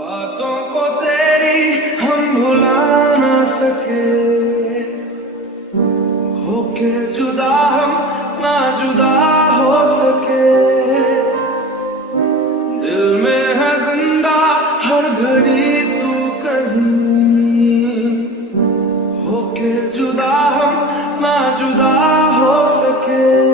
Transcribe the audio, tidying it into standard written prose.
बातों को तेरी हम भुला ना सके, होके जुदा हम ना जुदा हो सके। दिल में है जिंदा हर घड़ी तू कहीं, होके जुदा हम ना जुदा हो सके।